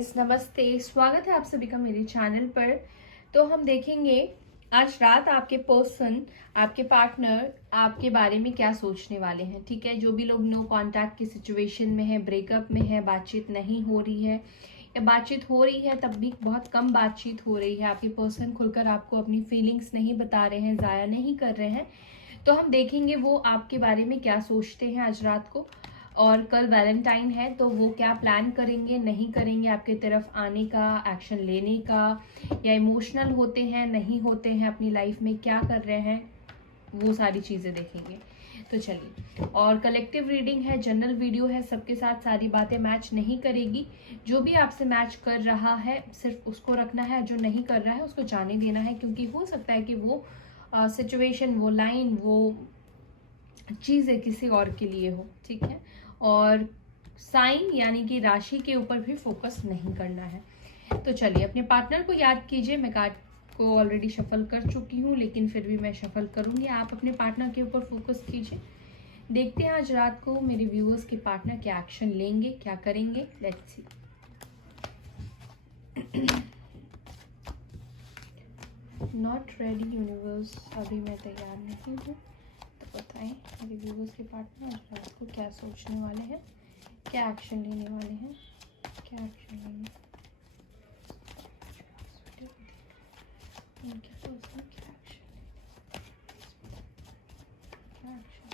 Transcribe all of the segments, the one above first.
Guys, नमस्ते। स्वागत है आप सभी का मेरे चैनल पर। तो हम देखेंगे आज रात आपके पर्सन, आपके पार्टनर आपके बारे में क्या सोचने वाले हैं। ठीक है, जो भी लोग नो कांटेक्ट की सिचुएशन में है, ब्रेकअप में है, बातचीत नहीं हो रही है या बातचीत हो रही है तब भी बहुत कम बातचीत हो रही है, आपके पर्सन खुलकर आपको अपनी फीलिंग्स नहीं बता रहे हैं, ज़ाया नहीं कर रहे हैं, तो हम देखेंगे वो आपके बारे में क्या सोचते हैं आज रात को। और कल वैलेंटाइन है तो वो क्या प्लान करेंगे, नहीं करेंगे आपके तरफ आने का, एक्शन लेने का, या इमोशनल होते हैं, नहीं होते हैं, अपनी लाइफ में क्या कर रहे हैं, वो सारी चीज़ें देखेंगे। तो चलिए, और कलेक्टिव रीडिंग है, जनरल वीडियो है, सबके साथ सारी बातें मैच नहीं करेगी। जो भी आपसे मैच कर रहा है सिर्फ उसको रखना है, जो नहीं कर रहा है उसको जाने देना है, क्योंकि हो सकता है कि वो सिचुएशन, वो लाइन, वो चीज़ें किसी और के लिए हो। ठीक है, और साइन यानी कि राशि के ऊपर भी फोकस नहीं करना है। तो चलिए, अपने पार्टनर को याद कीजिए। मैं कार्ड को ऑलरेडी शफल कर चुकी हूँ, लेकिन फिर भी मैं शफल करूँगी। आप अपने पार्टनर के ऊपर फोकस कीजिए। देखते हैं आज रात को मेरे व्यूअर्स के पार्टनर क्या एक्शन लेंगे, क्या करेंगे। Let's see. Not ready universe, अभी मैं तैयार नहीं हूँ। तो बताएं मेरे व्यूअर्स के पार्टनर आज रात को क्या सोचने वाले हैं, क्या एक्शन लेने वाले हैं, क्या एक्शन लेंगे। उनके पर्सन क्या एक्शन, क्या action.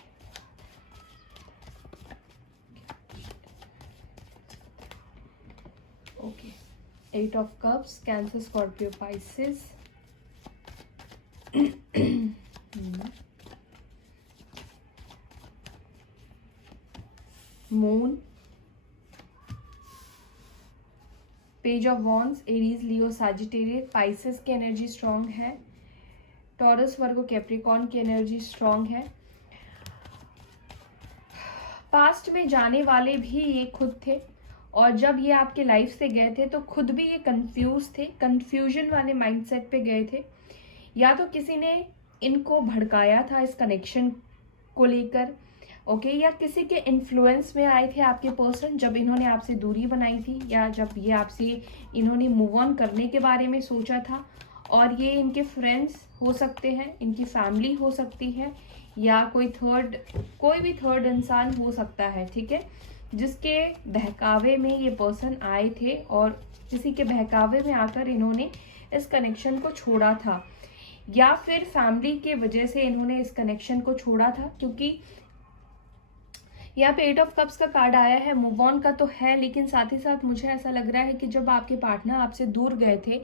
Okay, 8 of cups, cancer, Scorpio, Pisces. Moon, page of wands, Aries, Leo, Sagittarius, Pisces की एनर्जी स्ट्रांग है, टॉरस, वर्गो, कैप्रिकॉर्न की एनर्जी स्ट्रांग है। पास्ट में जाने वाले भी ये खुद थे, और जब ये आपके लाइफ से गए थे तो खुद भी ये कंफ्यूज थे, कंफ्यूजन वाले माइंडसेट पे गए थे। या तो किसी ने इनको भड़काया था इस कनेक्शन को लेकर, ओके, या किसी के इन्फ्लुएंस में आए थे आपके पर्सन जब इन्होंने आपसे दूरी बनाई थी, या जब ये आपसे इन्होंने मूव ऑन करने के बारे में सोचा था। और ये इनके फ्रेंड्स हो सकते हैं, इनकी फैमिली हो सकती है, या कोई भी थर्ड इंसान हो सकता है। ठीक है, जिसके बहकावे में ये पर्सन आए थे और किसी के बहकावे में आकर इन्होंने इस कनेक्शन को छोड़ा था, या फिर फैमिली के वजह से इन्होंने इस कनेक्शन को छोड़ा था। क्योंकि यहाँ पे 8 ऑफ कप्स का कार्ड आया है, मूव ऑन का तो है, लेकिन साथ ही साथ मुझे ऐसा लग रहा है कि जब आपके पार्टनर आपसे दूर गए थे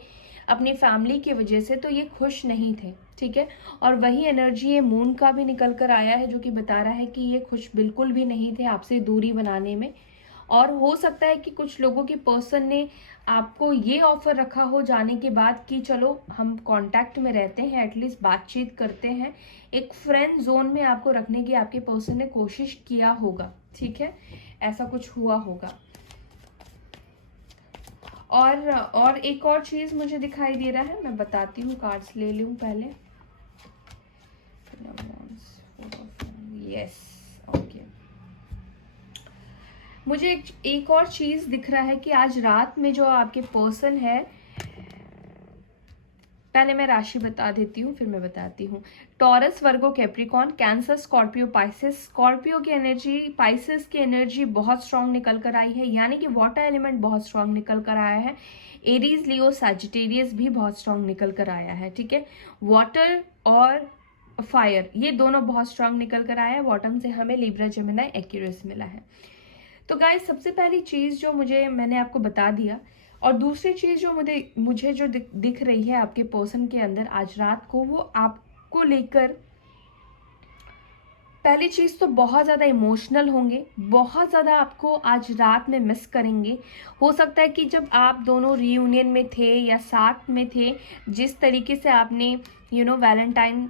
अपनी फैमिली की वजह से, तो ये खुश नहीं थे। ठीक है, और वही एनर्जी ये मून का भी निकल कर आया है, जो कि बता रहा है कि ये खुश बिल्कुल भी नहीं थे आपसे दूरी बनाने में। और हो सकता है कि कुछ लोगों के पर्सन ने आपको ये ऑफर रखा हो जाने के बाद कि चलो हम कांटेक्ट में रहते हैं, एटलीस्ट बातचीत करते हैं, एक फ्रेंड जोन में आपको रखने की आपके पर्सन ने कोशिश किया होगा। ठीक है, ऐसा कुछ हुआ होगा। और एक और चीज मुझे दिखाई दे रहा है, मैं बताती हूँ, कार्ड्स ले लूँ पहले। यस, ओके, मुझे एक और चीज दिख रहा है कि आज रात में जो आपके पर्सन है, पहले मैं राशि बता देती हूँ फिर मैं बताती हूँ। Taurus, Virgo, Capricorn, Cancer, Scorpio, Pisces. Scorpio की एनर्जी, पाइसेस की एनर्जी बहुत स्ट्रांग निकल कर आई है, यानी कि वाटर एलिमेंट बहुत स्ट्रांग निकल कर आया है। एरीज, लियो, सैजिटेरियस भी बहुत स्ट्रांग निकल कर आया है। ठीक है, वाटर और फायर ये दोनों बहुत स्ट्रांग निकल कर आया है। बॉटम से हमें लिब्रा, जेमिनी, एक्यूरियस मिला है। तो गाइस, सबसे पहली चीज जो मैंने आपको बता दिया, और दूसरी चीज जो मुझे जो दिख रही है आपके पर्सन के अंदर आज रात को, वो आपको लेकर, पहली चीज तो बहुत ज्यादा इमोशनल होंगे, बहुत ज्यादा आपको आज रात में मिस करेंगे। हो सकता है कि जब आप दोनों रियूनियन में थे या साथ में थे, जिस तरीके से आपने वैलेंटाइन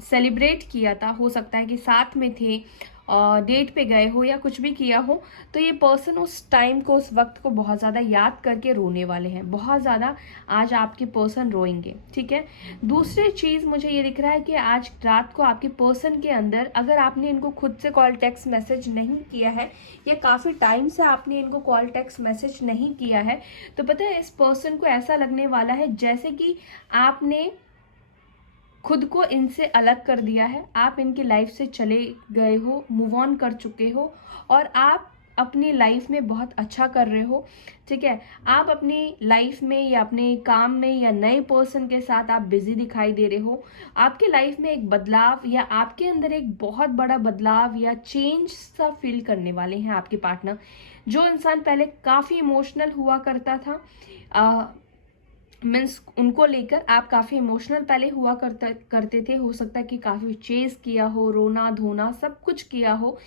सेलिब्रेट किया था, हो सकता है कि साथ में थे, डेट पे गए हो या कुछ भी किया हो, तो ये पर्सन उस टाइम को, उस वक्त को बहुत ज़्यादा याद करके रोने वाले हैं, बहुत ज़्यादा आज आपके पर्सन रोएंगे, ठीक है। दूसरी चीज़ मुझे ये दिख रहा है कि आज रात को आपके पर्सन के अंदर, अगर आपने इनको खुद से कॉल टेक्स्ट मैसेज नहीं किया है या काफ़ी टाइम से आपने इनको कॉल टेक्स्ट मैसेज नहीं किया है, तो पता है इस पर्सन को ऐसा लगने वाला है जैसे कि आपने खुद को इनसे अलग कर दिया है, आप इनकी लाइफ से चले गए हो, मूव ऑन कर चुके हो और आप अपनी लाइफ में बहुत अच्छा कर रहे हो, ठीक है। आप अपनी लाइफ में या अपने काम में या नए पर्सन के साथ आप बिजी दिखाई दे रहे हो। आपके लाइफ में एक बदलाव या आपके अंदर एक बहुत बड़ा बदलाव या चेंज सा फील करने वाले हैं आपके पार्टनर। जो इंसान पहले काफ़ी इमोशनल हुआ करता था, मीन्स उनको लेकर आप काफ़ी इमोशनल पहले हुआ करते थे, हो सकता है कि काफ़ी चेज किया हो, रोना धोना सब कुछ किया हो,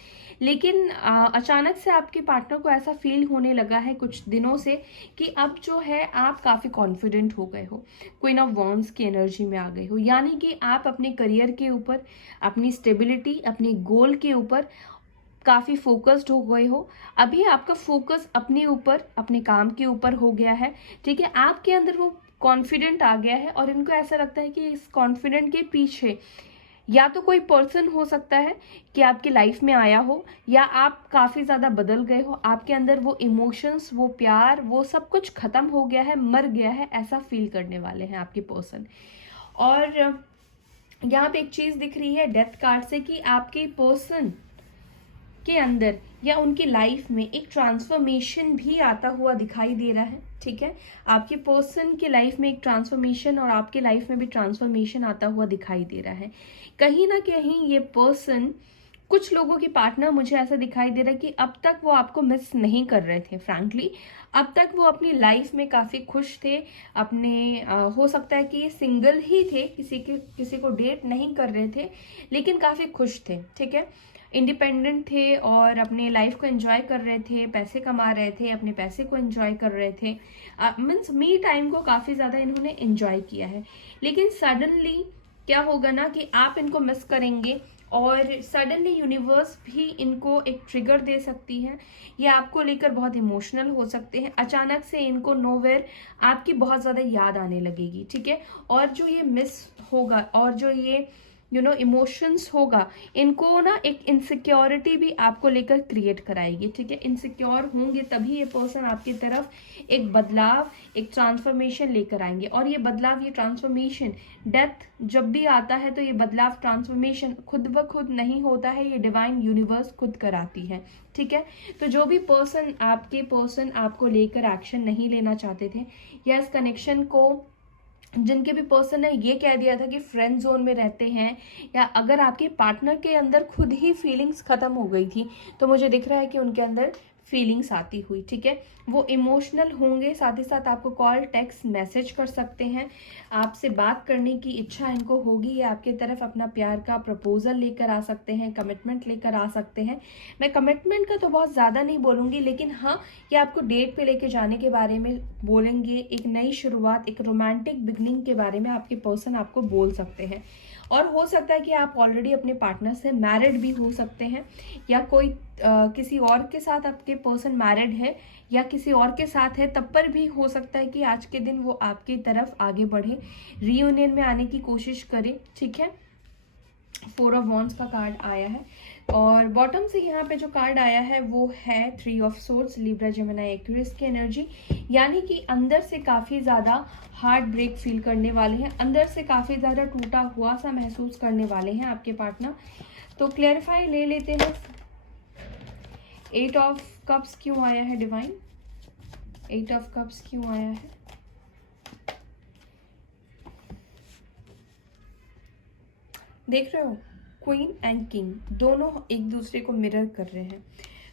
लेकिन अचानक से आपके पार्टनर को ऐसा फील होने लगा है कुछ दिनों से कि अब जो है आप काफ़ी कॉन्फिडेंट हो गए हो, क्वीन ऑफ वॉन्ड्स की एनर्जी में आ गए हो, यानी कि आप अपने करियर के ऊपर, अपनी स्टेबिलिटी, अपने गोल के ऊपर काफ़ी फोकस्ड हो गए हो। अभी आपका फोकस अपने ऊपर, अपने काम के ऊपर हो गया है, ठीक है। आपके अंदर वो कॉन्फिडेंट आ गया है और इनको ऐसा लगता है कि इस कॉन्फिडेंट के पीछे या तो कोई पर्सन हो सकता है कि आपकी लाइफ में आया हो, या आप काफ़ी ज़्यादा बदल गए हो, आपके अंदर वो इमोशंस, वो प्यार, वो सब कुछ ख़त्म हो गया है, मर गया है, ऐसा फील करने वाले हैं आपके पर्सन। और यहाँ पे एक चीज़ दिख रही है डेथ कार्ड से कि आपके पर्सन के अंदर या उनकी लाइफ में एक ट्रांसफॉर्मेशन भी आता हुआ दिखाई दे रहा है, ठीक है। आपके पर्सन की लाइफ में एक ट्रांसफॉर्मेशन और आपके लाइफ में भी ट्रांसफॉर्मेशन आता हुआ दिखाई दे रहा है। कहीं ना कहीं ये पर्सन, कुछ लोगों के पार्टनर मुझे ऐसा दिखाई दे रहा है कि अब तक वो आपको मिस नहीं कर रहे थे, फ्रैंकली अब तक वो अपनी लाइफ में काफ़ी खुश थे, अपने हो सकता है कि सिंगल ही थे, किसी को डेट नहीं कर रहे थे, लेकिन काफ़ी खुश थे, ठीक है। इंडिपेंडेंट थे और अपने लाइफ को एंजॉय कर रहे थे, पैसे कमा रहे थे, अपने पैसे को एंजॉय कर रहे थे, मीन्स मी टाइम को काफ़ी ज़्यादा इन्होंने एंजॉय किया है। लेकिन सडनली क्या होगा ना कि आप इनको मिस करेंगे और सडनली यूनिवर्स भी इनको एक ट्रिगर दे सकती है, ये आपको लेकर बहुत इमोशनल हो सकते हैं। अचानक से इनको नोवेयर आपकी बहुत ज़्यादा याद आने लगेगी, ठीक है। और जो ये मिस होगा और जो ये इमोशंस होगा, इनको ना एक इनसिक्योरिटी भी आपको लेकर क्रिएट कराएगी, ठीक है। इनसिक्योर होंगे तभी ये पर्सन आपकी तरफ एक बदलाव, एक ट्रांसफॉर्मेशन लेकर आएंगे। और ये बदलाव, ये ट्रांसफॉर्मेशन, डेथ जब भी आता है तो ये बदलाव, ट्रांसफॉर्मेशन खुद ब खुद नहीं होता है, ये डिवाइन यूनिवर्स खुद कराती है, ठीक है। तो जो भी पर्सन आपको लेकर एक्शन नहीं लेना चाहते थे या इस कनेक्शन को, जिनके भी पर्सन ने ये कह दिया था कि फ्रेंड जोन में रहते हैं, या अगर आपके पार्टनर के अंदर खुद ही फीलिंग्स ख़त्म हो गई थी, तो मुझे दिख रहा है कि उनके अंदर फीलिंग्स आती हुई, ठीक है। वो इमोशनल होंगे, साथ ही साथ आपको कॉल टेक्स्ट मैसेज कर सकते हैं, आपसे बात करने की इच्छा इनको होगी, या आपके तरफ अपना प्यार का प्रपोजल लेकर आ सकते हैं, कमिटमेंट लेकर आ सकते हैं। मैं कमिटमेंट का तो बहुत ज़्यादा नहीं बोलूँगी, लेकिन हाँ, ये आपको डेट पे लेके जाने के बारे में बोलेंगे, एक नई शुरुआत, एक रोमांटिक बिगनिंग के बारे में आपके पर्सन आपको बोल सकते हैं। और हो सकता है कि आप ऑलरेडी अपने पार्टनर से मैरिड भी हो सकते हैं, या कोई किसी और के साथ आपके पर्सन मैरिड है या किसी और के साथ है, तब पर भी हो सकता है कि आज के दिन वो आपकी तरफ आगे बढ़े, रीयूनियन में आने की कोशिश करे, ठीक है। 4 ऑफ वॉन्ड्स का कार्ड आया है और बॉटम से यहाँ पे जो कार्ड आया है वो है 3 of swords, Libra, Gemini, Aquarius की एनर्जी, यानी कि अंदर से काफ़ी ज़्यादा हार्ट ब्रेक फील करने वाले हैं, अंदर से काफ़ी ज़्यादा टूटा हुआ सा महसूस करने वाले हैं आपके पार्टनर। तो क्लैरिफाई ले लेते हैं, 8 ऑफ कप्स क्यों आया है डिवाइन, 8 ऑफ कप्स क्यों आया है। देख रहे हो, क्वीन एंड किंग दोनों एक दूसरे को मिरर कर रहे हैं।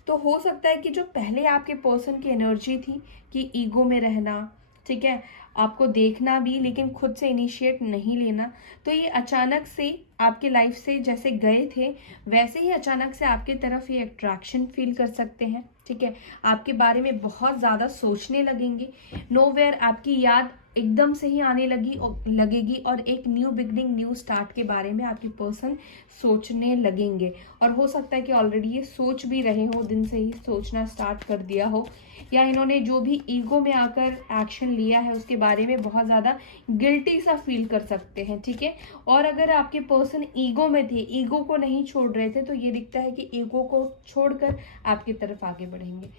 तो हो सकता है कि जो पहले आपके पर्सन की एनर्जी थी कि ईगो में रहना, ठीक है, आपको देखना भी लेकिन खुद से इनिशिएट नहीं लेना, तो ये अचानक से आपकी लाइफ से जैसे गए थे वैसे ही अचानक से आपकी तरफ ये अट्रैक्शन फील कर सकते हैं, ठीक है। आपके बारे में बहुत ज़्यादा सोचने लगेंगे, नोवेयर आपकी याद एकदम से ही आने लगेगी और एक न्यू बिगनिंग, न्यू स्टार्ट के बारे में आपके पर्सन सोचने लगेंगे। और हो सकता है कि ऑलरेडी ये सोच भी रहे हो, दिन से ही सोचना स्टार्ट कर दिया हो, या इन्होंने जो भी ईगो में आकर एक्शन लिया है उसके बारे में बहुत ज़्यादा गिल्टी सा फील कर सकते हैं, ठीक है। और अगर आपके पर्सन ईगो में थे, ईगो को नहीं छोड़ रहे थे, तो ये दिखता है कि ईगो को छोड़कर आपकी तरफ आगे बढ़ेंगे।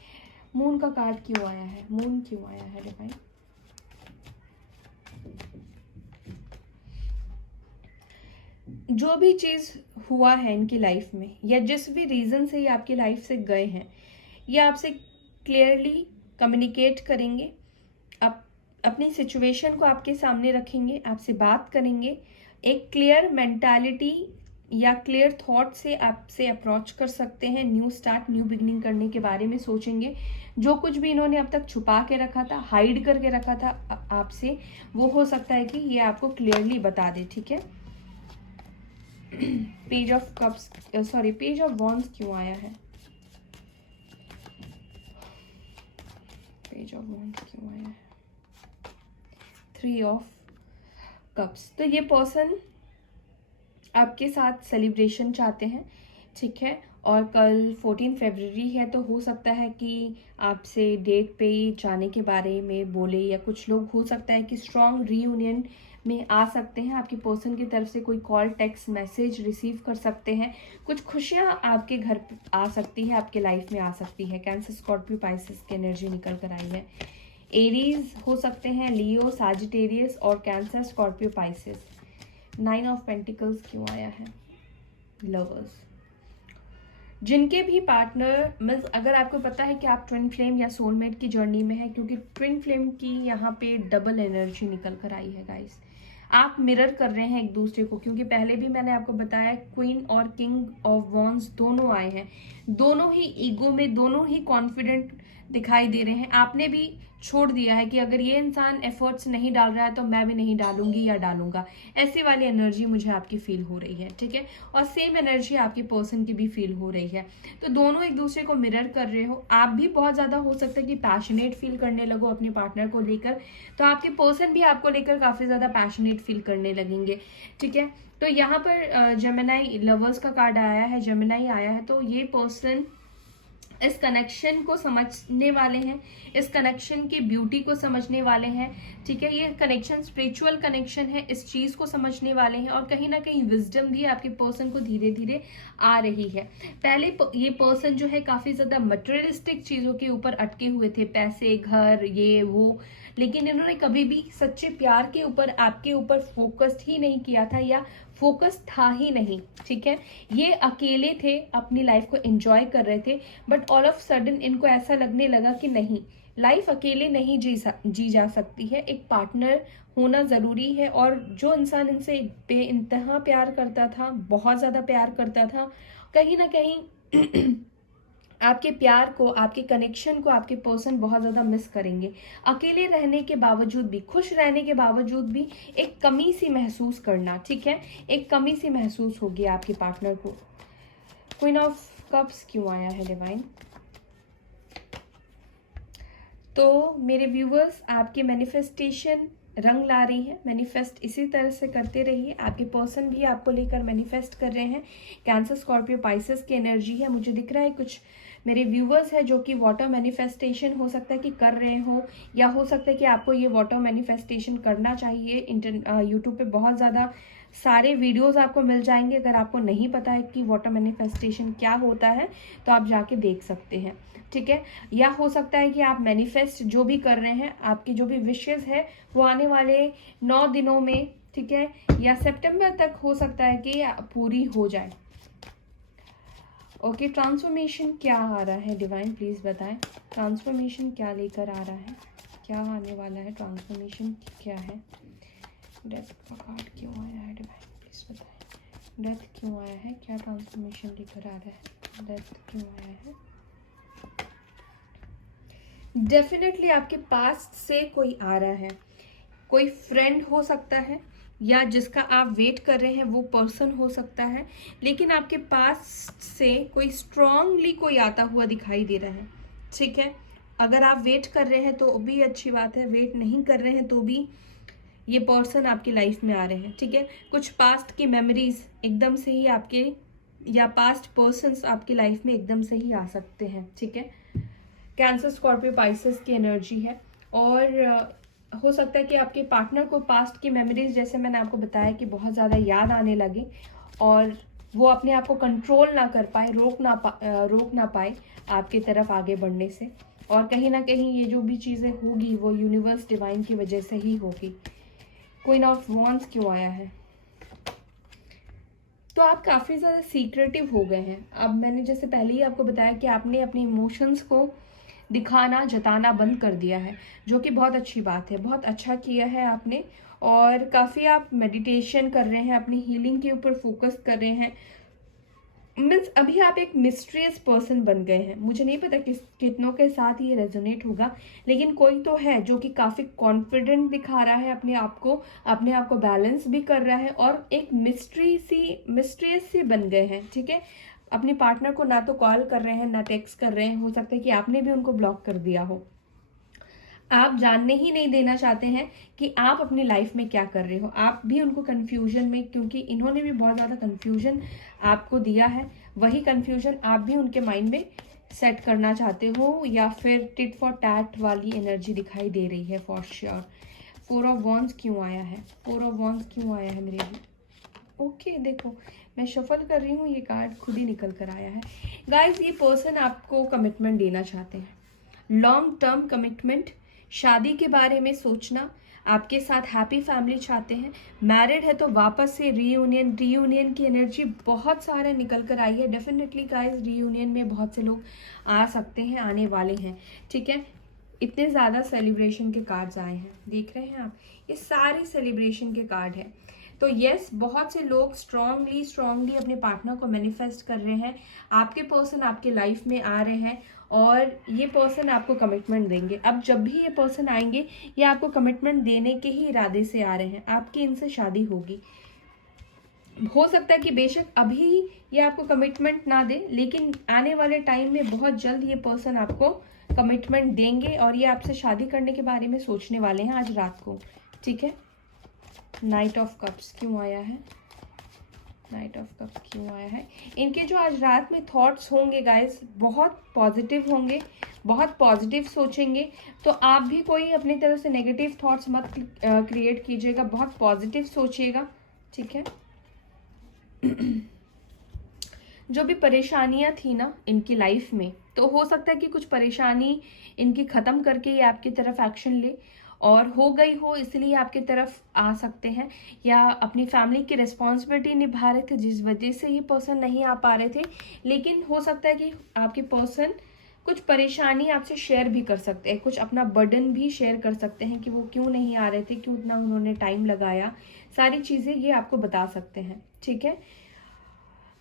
मून का कार्ड क्यों आया है, मून क्यों आया है डिवाइन? जो भी चीज़ हुआ है इनकी लाइफ में, या जिस भी रीज़न से ये आपकी लाइफ से गए हैं, ये आपसे क्लियरली कम्युनिकेट करेंगे, आप अपनी सिचुएशन को आपके सामने रखेंगे, आपसे बात करेंगे, एक क्लियर मेंटालिटी या क्लियर थॉट से आपसे अप्रोच कर सकते हैं, न्यू स्टार्ट, न्यू बिगनिंग करने के बारे में सोचेंगे। जो कुछ भी इन्होंने अब तक छुपा के रखा था, हाइड करके रखा था आपसे, वो हो सकता है कि ये आपको क्लियरली बता दे, ठीक है। Page of cups, sorry, page of wands क्यों आया है? पेज ऑफ वॉन्ड्स क्यों आया है? 3 ऑफ कप्स। तो ये पर्सन आपके साथ सेलिब्रेशन चाहते हैं, ठीक है। और कल 14 फरवरी है, तो हो सकता है कि आपसे डेट पे जाने के बारे में बोले, या कुछ लोग हो सकता है कि स्ट्रॉन्ग रीयूनियन में आ सकते हैं। आपके पर्सन की तरफ से कोई कॉल, टेक्स्ट मैसेज रिसीव कर सकते हैं। कुछ खुशियां आपके घर पे आ सकती है, आपके लाइफ में आ सकती है। कैंसर, स्कॉर्पियो, पाइसेस की एनर्जी निकल कर आई है। एरीज हो सकते हैं, लियो, साजिटेरियस और cancer, Scorpio, Pisces. 9 of pentacles क्यों आया है? लवर्स। जिनके भी पार्टनर, मीन्स अगर आपको पता है कि आप ट्विन फ्लेम या सोलमेट की जर्नी में है, क्योंकि ट्विन फ्लेम की यहाँ पे डबल एनर्जी निकल कर आई है गाइस। आप मिरर कर रहे हैं एक दूसरे को, क्योंकि पहले भी मैंने आपको बताया क्वीन और किंग ऑफ वॉन्ड्स दोनों आए हैं। दोनों ही ईगो में, दोनों ही कॉन्फिडेंट दिखाई दे रहे हैं। आपने भी छोड़ दिया है कि अगर ये इंसान एफर्ट्स नहीं डाल रहा है तो मैं भी नहीं डालूंगी या डालूंगा, ऐसी वाली एनर्जी मुझे आपकी फील हो रही है, ठीक है। और सेम एनर्जी आपके पर्सन की भी फील हो रही है। तो दोनों एक दूसरे को मिरर कर रहे हो। आप भी बहुत ज़्यादा हो सकता है कि पैशनेट फील करने लगो अपने पार्टनर को लेकर, तो आपके पर्सन भी आपको लेकर काफ़ी ज़्यादा पैशनेट फील करने लगेंगे, ठीक है। तो यहाँ पर जेमिनाई लवर्स का कार्ड आया है, जेमिनाई आया है, तो ये पर्सन इस कनेक्शन को समझने वाले हैं, इस कनेक्शन की ब्यूटी को समझने वाले हैं, ठीक है। ये कनेक्शन स्पिरिचुअल कनेक्शन है, इस चीज़ को समझने वाले हैं, और कहीं ना कहीं विजडम भी आपके पर्सन को धीरे धीरे आ रही है। पहले ये पर्सन जो है काफ़ी ज़्यादा मटेरियलिस्टिक चीज़ों के ऊपर अटके हुए थे, पैसे, घर, ये वो, लेकिन इन्होंने कभी भी सच्चे प्यार के ऊपर, आपके ऊपर फोकस्ड ही नहीं किया था, या फोकस था ही नहीं, ठीक है। ये अकेले थे, अपनी लाइफ को एंजॉय कर रहे थे, बट ऑल ऑफ सडन इनको ऐसा लगने लगा कि नहीं, लाइफ अकेले नहीं जी जा सकती है, एक पार्टनर होना ज़रूरी है। और जो इंसान इनसे बेइंतहा प्यार करता था, बहुत ज़्यादा प्यार करता था, कहीं ना कहीं आपके प्यार को, आपके कनेक्शन को आपके पर्सन बहुत ज़्यादा मिस करेंगे। अकेले रहने के बावजूद भी, खुश रहने के बावजूद भी एक कमी सी महसूस करना, ठीक है, एक कमी सी महसूस होगी आपके पार्टनर को। क्वीन ऑफ कप्स क्यों आया है डिवाइन? तो मेरे व्यूवर्स, आपके मैनिफेस्टेशन रंग ला रही है। मैनिफेस्ट इसी तरह से करते रहिए। आपके पर्सन भी आपको लेकर मैनिफेस्ट कर रहे हैं। कैंसर, स्कॉर्पियो, पाइसेस की एनर्जी है। मुझे दिख रहा है कुछ मेरे व्यूवर्स है जो कि वाटर मैनिफेस्टेशन हो सकता है कि कर रहे हो, या हो सकता है कि आपको ये वाटर मैनिफेस्टेशन करना चाहिए। यूट्यूब पे बहुत ज़्यादा सारे वीडियोस आपको मिल जाएंगे। अगर आपको नहीं पता है कि वाटर मैनिफेस्टेशन क्या होता है तो आप जाके देख सकते हैं, ठीक है। या हो सकता है कि आप मैनिफेस्ट जो भी कर रहे हैं, आपकी जो भी विशेस है वो आने वाले 9 दिनों में, ठीक है, या सितंबर तक हो सकता है कि पूरी हो जाए। ओके, ट्रांसफॉर्मेशन क्या आ रहा है डिवाइन, प्लीज़ बताएं। ट्रांसफॉर्मेशन क्या लेकर आ रहा है, क्या आने वाला है, ट्रांसफॉर्मेशन क्या है? डेथ का कार्ड क्यों आया है डिवाइन, प्लीज़ बताएं। डेथ क्यों आया है, क्या ट्रांसफॉर्मेशन लेकर आ रहा है? डेथ क्यों आया है? डेफिनेटली आपके पास्ट से कोई आ रहा है, कोई फ्रेंड हो सकता है, या जिसका आप वेट कर रहे हैं वो पर्सन हो सकता है, लेकिन आपके पास्ट से कोई स्ट्रांगली कोई आता हुआ दिखाई दे रहा है, ठीक है। अगर आप वेट कर रहे हैं तो भी अच्छी बात है, वेट नहीं कर रहे हैं तो भी ये पर्सन आपकी लाइफ में आ रहे हैं, ठीक है। कुछ पास्ट की मेमोरीज एकदम से ही आपके, या पास्ट पर्सन्स आपकी लाइफ में एकदम से ही आ सकते हैं, ठीक है। कैंसर, स्कॉर्पियो, पाइसेस की एनर्जी है। और हो सकता है कि आपके पार्टनर को पास्ट की मेमोरीज, जैसे मैंने आपको बताया कि बहुत ज़्यादा याद आने लगे और वो अपने आप को कंट्रोल ना कर पाए, रोक ना पाए आपकी तरफ आगे बढ़ने से। और कहीं ना कहीं ये जो भी चीज़ें होगी वो यूनिवर्स डिवाइन की वजह से ही होगी। क्वीन ऑफ वॉन्ड्स क्यों आया है? तो आप काफ़ी ज़्यादा सीक्रेटिव हो गए हैं। अब मैंने जैसे पहले ही आपको बताया कि आपने अपने इमोशंस को दिखाना, जताना बंद कर दिया है, जो कि बहुत अच्छी बात है, बहुत अच्छा किया है आपने। और काफ़ी आप मेडिटेशन कर रहे हैं, अपनी हीलिंग के ऊपर फोकस कर रहे हैं। मीन्स अभी आप एक मिस्ट्रियस पर्सन बन गए हैं। मुझे नहीं पता कितनों के साथ ये रेजोनेट होगा, लेकिन कोई तो है जो कि काफ़ी कॉन्फिडेंट दिखा रहा है अपने आप को बैलेंस भी कर रहा है और एक मिस्ट्रियस सी बन गए हैं, ठीक है। अपने पार्टनर को ना तो कॉल कर रहे हैं, ना टेक्स्ट कर रहे हैं। हो सकता है कि आपने भी उनको ब्लॉक कर दिया हो। आप जानने ही नहीं देना चाहते हैं कि आप अपनी लाइफ में क्या कर रहे हो। आप भी उनको कंफ्यूजन में, क्योंकि इन्होंने भी बहुत ज़्यादा कंफ्यूजन आपको दिया है, वही कंफ्यूजन आप भी उनके माइंड में सेट करना चाहते हो, या फिर टिट फॉर टैट वाली एनर्जी दिखाई दे रही है फॉर श्योर। 4 ऑफ वॉन्ड्स क्यों आया है? 4 ऑफ वॉन्ड्स क्यों आया है मेरे लिए? ओके, देखो मैं शफल कर रही हूँ, ये कार्ड खुद ही निकल कर आया है। गाइस, ये पर्सन आपको कमिटमेंट देना चाहते हैं, लॉन्ग टर्म कमिटमेंट, शादी के बारे में सोचना, आपके साथ हैप्पी फैमिली चाहते हैं। मैरिड है तो वापस से रीयूनियन की एनर्जी बहुत सारे निकल कर आई है। डेफिनेटली गाइस, रीयूनियन में बहुत से लोग आ सकते हैं, आने वाले हैं, ठीक है। इतने ज़्यादा सेलिब्रेशन के कार्ड्स आए हैं, देख रहे हैं आप, ये सारे सेलिब्रेशन के कार्ड हैं। तो यस, बहुत से लोग स्ट्रांगली अपने पार्टनर को मैनिफेस्ट कर रहे हैं। आपके पर्सन आपके लाइफ में आ रहे हैं और ये पर्सन आपको कमिटमेंट देंगे। अब जब भी ये पर्सन आएंगे, ये आपको कमिटमेंट देने के ही इरादे से आ रहे हैं। आपकी इनसे शादी होगी। हो सकता है कि बेशक अभी ये आपको कमिटमेंट ना दे, लेकिन आने वाले टाइम में बहुत जल्द ये पर्सन आपको कमिटमेंट देंगे और ये आपसे शादी करने के बारे में सोचने वाले हैं आज रात को, ठीक है। नाइट ऑफ कप्स क्यों आया है? नाइट ऑफ कप्स क्यों आया है? इनके जो आज रात में थॉट्स होंगे गाइस, बहुत पॉजिटिव होंगे, बहुत पॉजिटिव सोचेंगे। तो आप भी कोई अपनी तरफ से नेगेटिव थॉट्स मत क्रिएट कीजिएगा, बहुत पॉजिटिव सोचिएगा, ठीक है। जो भी परेशानियां थी ना इनकी लाइफ में, तो हो सकता है कि कुछ परेशानी इनकी ख़त्म करके ये आपकी तरफ एक्शन ले, और हो गई हो इसलिए आपकी तरफ आ सकते हैं, या अपनी फैमिली की रिस्पॉन्सिबिलिटी निभा रहे थे जिस वजह से ये पर्सन नहीं आ पा रहे थे। लेकिन हो सकता है कि आपके पर्सन कुछ परेशानी आपसे शेयर भी कर सकते हैं, कुछ अपना बर्डन भी शेयर कर सकते हैं कि वो क्यों नहीं आ रहे थे, क्यों इतना उन्होंने टाइम लगाया, सारी चीज़ें ये आपको बता सकते हैं, ठीक है।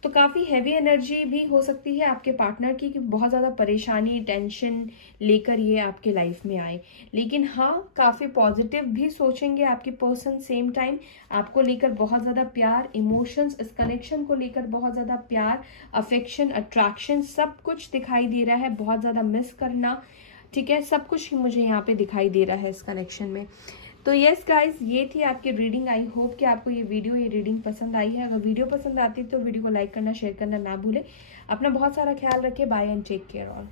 तो काफ़ी हैवी एनर्जी भी हो सकती है आपके पार्टनर की, कि बहुत ज़्यादा परेशानी, टेंशन लेकर ये आपके लाइफ में आए। लेकिन हाँ, काफ़ी पॉजिटिव भी सोचेंगे आपके पर्सन। सेम टाइम आपको लेकर बहुत ज़्यादा प्यार, इमोशंस, इस कनेक्शन को लेकर बहुत ज़्यादा प्यार, अफेक्शन, अट्रैक्शन, सब कुछ दिखाई दे रहा है। बहुत ज़्यादा मिस करना, ठीक है, सब कुछ मुझे यहाँ पे दिखाई दे रहा है इस कनेक्शन में। तो यस गाइज, ये थी आपकी रीडिंग। आई होप कि आपको ये रीडिंग पसंद आई है। अगर वीडियो पसंद आती है तो वीडियो को लाइक करना, शेयर करना ना भूलें। अपना बहुत सारा ख्याल रखें। Bye and take care all.